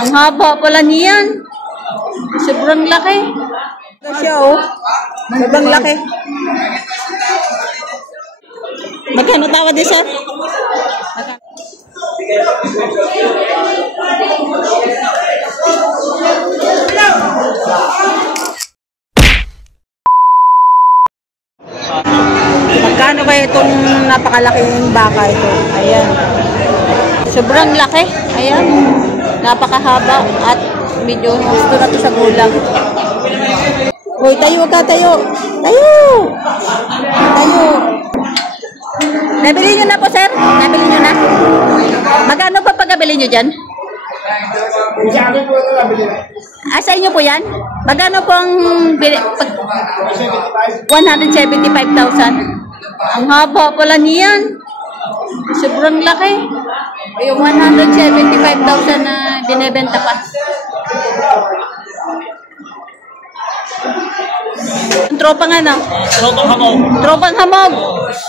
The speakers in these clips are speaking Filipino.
Ang haba pala niyan. Sobrang laki. Ito siya, oh. Sobrang laki. Magkano tawad din, sir? Magkano kaya itong napakalaking baka ito? Ayan. Sobrang laki. Ayan. Napakahaba at medyo gusto na ito sa gulang. Hoy, tayo ka, tayo. Tayo. Tayo. Nabili nyo na po, sir? Nabili nyo na? Magkano pa pagkabili nyo dyan? Sa inyo po yan? Magkano po ang 175,000. Ang haba pala niyan. Sobrang laki. Yung 175,000 na binebenta pa. Tropang ano? Tropang hamog. Tropang hamog.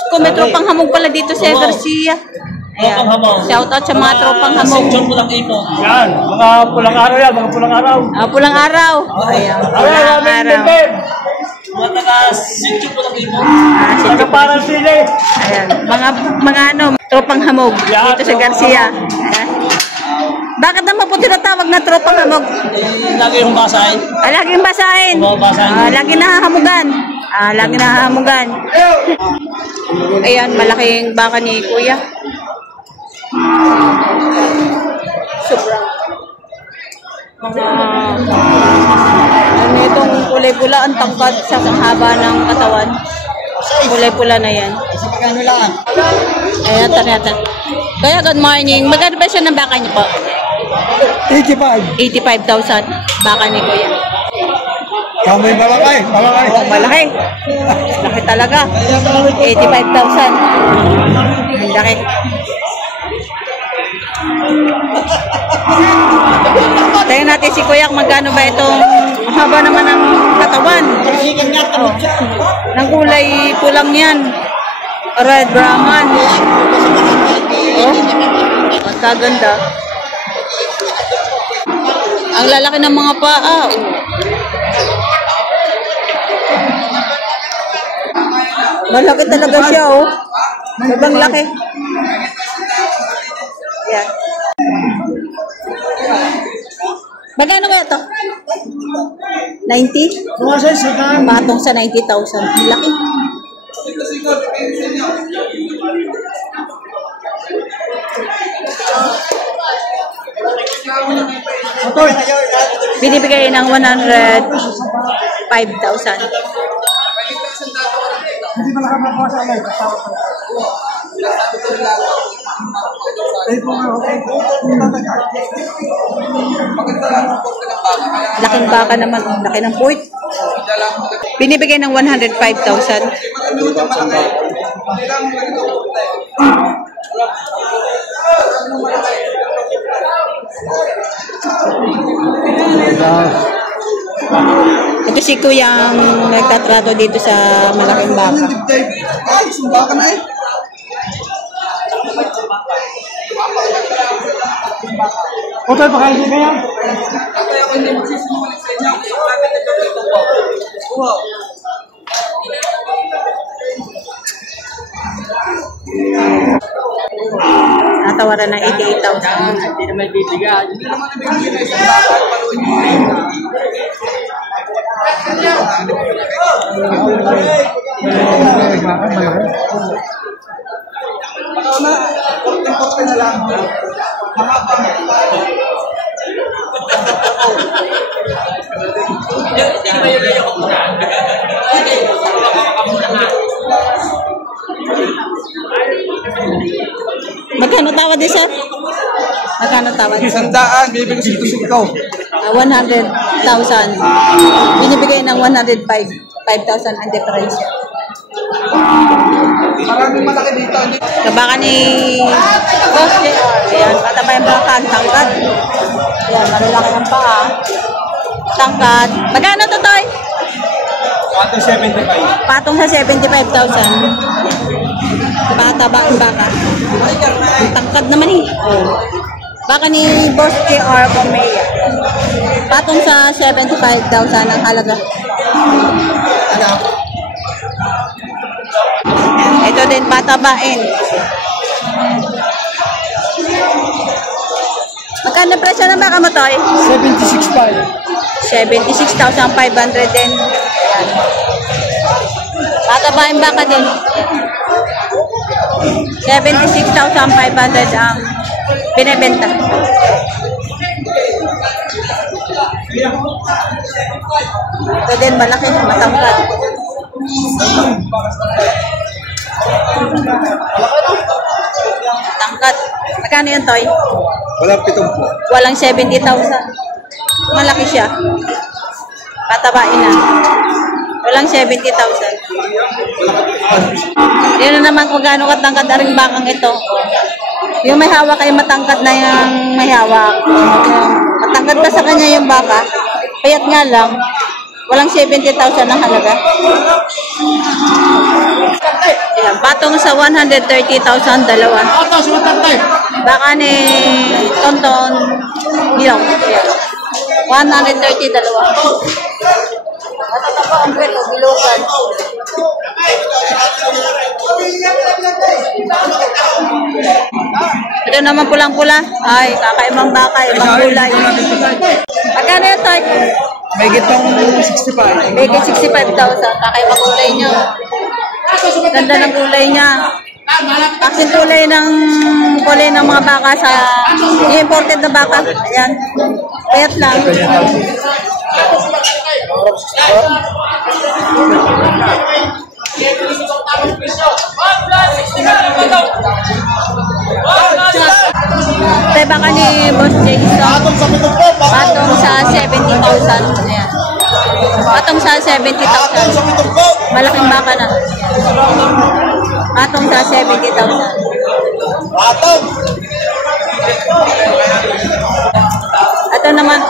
Kung may tropang hamog pala dito sa Garcia. Ayan. Shout out sa mga tropang hamog. Section pulang ipon. Yan. Mga pulang araw yan. Mga pulang araw. Pulang araw. Ayan. Pulang araw. Mga taga-section pulang ipon. Taga-parang sili. Ayan. Mga ano, tropang hamog dito sa Garcia. Ayan. Bakit naman po tinatawag na tropang hamog? Lagi yung basahin. Laging basahin. Lagi nahahamugan. Lagi nahahamugan. Ayan, malaking baka ni Kuya. Sobrang. Ano itong kulay pula, ang tangkad sa haba ng katawan. Kulay pula na yan. Ayan, tanatan. Kaya good morning. Magkano ba siya ng baka niyo po? 85,000 baka ni Kuya. Kamay malaki, malaki. Malaki. Laki talaga. 85,000. Ang laki. Tingnan natin si Kuya kung magkano ba itong haba naman ng katawan. Ng kulay pulang yan. Red Brahman. Oh, ang kaganda. Ang lalaki ng mga paa. Malaki talaga siya, oh. Sobrang laki. Yan. Magkano kaya ito? 90? Patong sa 90,000. Laki. Binibigay ng 105,000. Hindi pa nakapagawa sa alay. Laking baka naman. Laki ng puwit. Binibigay ng 105,000. Ito si Kuya ang nagtatrato dito sa malaking baka. Ay, sumbakan na eh. Hotel pa kayo kaya? Kaya ako hindi magsisimulik sa inyo. Wow. Natawaran ng 88,000. Hindi naman bibigyan. Hindi naman bibigyan sa Magkano tawad din, sir? Magkano tawad? 100, bibigyan sa ito ikaw. 100,000. Binibigay ng 105,000 ang difference. Maraming malaki dito. Kabaka ni Boss JR. Ayan, pataba yung baka, ang tangkad. Ayan, malalaki ng paa. Tangkad. Magkano to, Toy? Patong 75. Patong sa 75,000. Pataba ang baka. Ang tangkad naman eh. Baka ni Boss JR Pomea. Patong sa 75,000 ang halaga. Ito din, patabain. Magkano presyo ng baka mo, Toy? 76.5. 76,500 din. Ayan. Patabain baka din. 76,500 ang binibenta. Ito din, malaki, matangkad. Tangkad. Magkano yun, Toy? Walang 70. Walang 70,000. Malaki siya. Patabain na. Walang 70,000. Yun na naman kung gaano katangkad na rin bakang ito. Yung may hawak ay matangkad na yung may hawak. Matangkad pa sa kanya yung baka. Payat nga lang. Walang 70,000 ang halaga. Ayan, patong sa 130,000 dalawa. Baka ni Tonton Dilaw. 130 dalawa. Matatapa ang pwede, bilugan. Ito naman pulang-pula. Ay, kakaibang baka, ibang kulay. Magkano yun, Toy? May gitong 65. Bigay 65,000. Kakaibang kulay niya. Ganda ng kulay niya. Kasi kulay ng mga baka sa imported na baka. Ayan. Payat lang. Ito baka ni Boss Jason. Patong sa 70,000. Ayan. Patong sa 70,000. Malaking baka na. Patong sa 70,000. Ito naman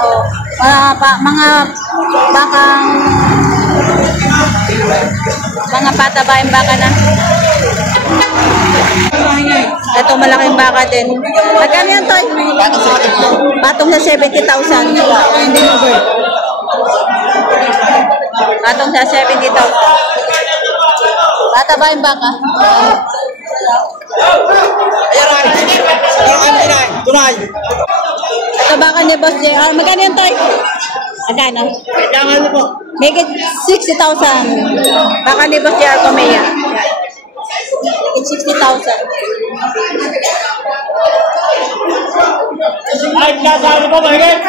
mga bakang mga patabaing baka na. Ito malaking baka din. Magkano yan, Toy? Patong sa 70,000. Patong sa 70,000. Patabaing baka. Ito baka ni Boss JR. Magkano yan, Toy? Magkano? Make it 60,000. Baka ni Boss JR Comea. 60,000. Ay, kasali po, mahigit!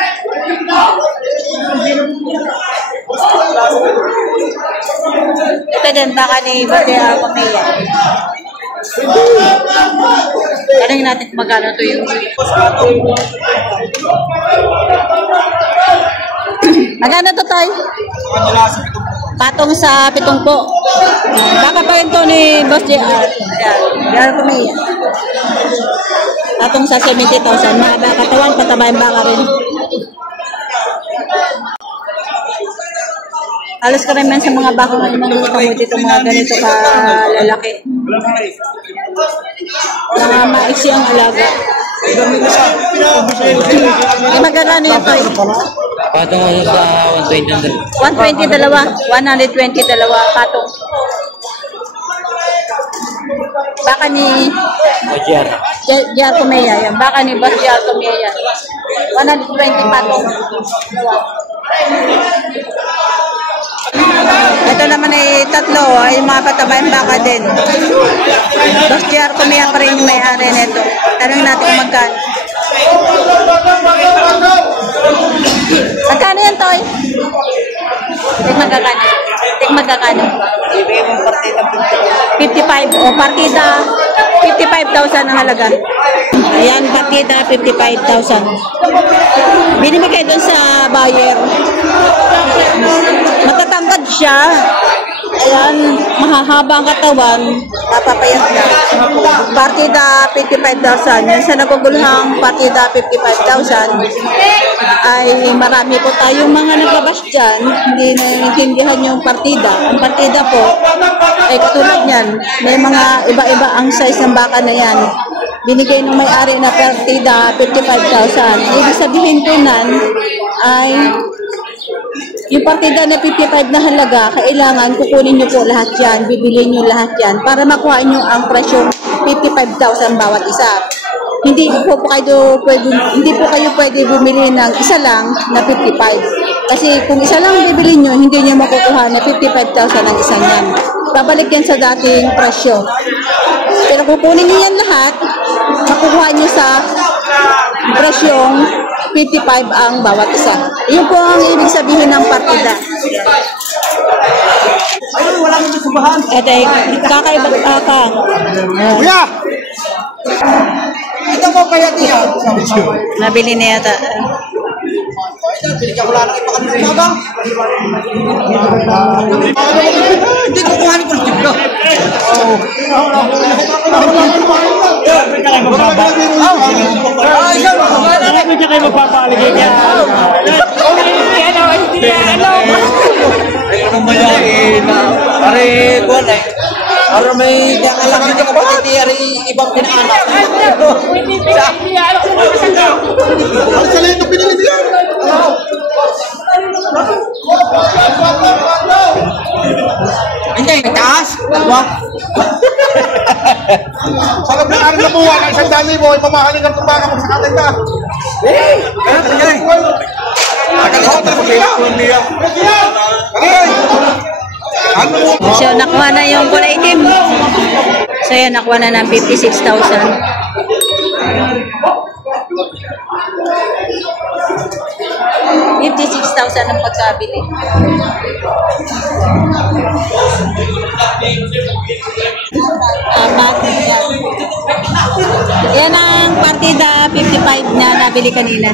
Ito din, baka ni Boss JR Comea. Tanungin natin kung magkano ito yung magkano ito, Toy? Patong sa 70. Baka pa rin ito ni Boss JR. Ayan, JR Comea. Patong sa 70,000. Mahaba katawan, patabayan baka rin. Halos karamihan sa mga baka ng mga kamot dito mga ganito ka lalaki. Mga maiksi ang alaga. Ay, magkano yun, Toy? Patong sa 120. 120 dalawa. 120 dalawa. Patong. Baka ni Ojer. JR Comea yan. Baka ni Boss JR Comea yan. 120 patong. Ito naman ay tatlo, ay mga patabayan baka din. Boss JR Comea pa rin yung may-ari nito. Tanong natin kung magkano. Magkano yan, Toy? Tig magkakano? 55 o partida 55,000 ang halaga. Ayan, partida 55,000. Binibigay doon sa buyer. Matatangkad siya. Ayan, mahahaba ang katawan. Papapayat na. Partida 55,000. Yan sa nagugulhang partida 55,000 ay marami po tayong mga nagbabash dyan. Hindi naiintindihan yung partida. Ang partida po ay katulad yan. May mga iba-iba ang size ng baka na yan. binigay ng may-ari na partida 55,000. Ibig sabihin po nan ay yung partida na 55 na halaga, kailangan kukunin nyo po lahat yan, bibilhin nyo lahat yan para makuha nyo ang presyong 55,000 bawat isa. Hindi po kayo pwede bumili ng isa lang na 55. Kasi kung isa lang bibili nyo, hindi nyo makukuha na 55,000 ang isa niyan. Babalik yan sa dating presyo. Pero kukunin nyo yan lahat, makukuha nyo sa presyong 55 ang bawat isa. Iyon po ang ibig sabihin ng partida. Ay, wala nang subahan. Ito ay kakaiba ka. Kuya! Ito mo kaya tiya. Nabili na yata. Binigyan ko lang ng ipakalit mo ba? Hindi ko kuhanin ko ng tiblo. Hindi kayo magpapaligay niya. Ayun naman yan. Pare, kuhan eh. Para may kaya alam dito kapatid ni Ari, ibang pinaanak. Ang sali ito pinili niya. Hindi, taas. Wag. Sa nagkakaroon na buwan ng isang dami mo, ipamahalin ng tumbakan mo sa katay ka. So, nakuha na yung kulay itim. So, yan, nakuha na ng 56,000. $56,000 ang pagkabili. Yan. Yan ang partida 55 na nabili kanina.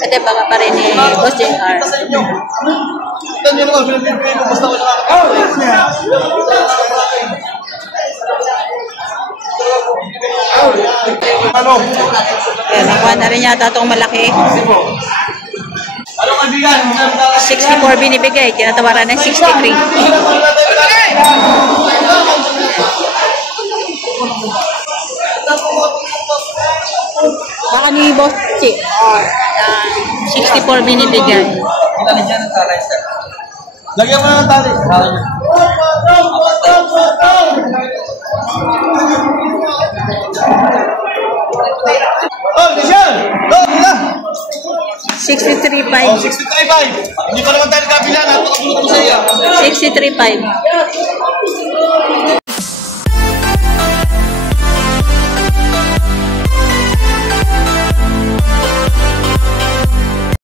Ate baka pa rin ni Boss JR. Ano? Yan, nakuha na rin yata itong malaki. 64 binibigay, tinatawaran ng 63. Baka ni Boss Chi. 64 binibigay. Pinalin dyan ng taray. Lagyan mo ng tali. Oh, Nishan! Oh, ila! 63.5. 63.5. Hindi pa naman tayo kabila. Napakabulot mo sa iya. 63.5.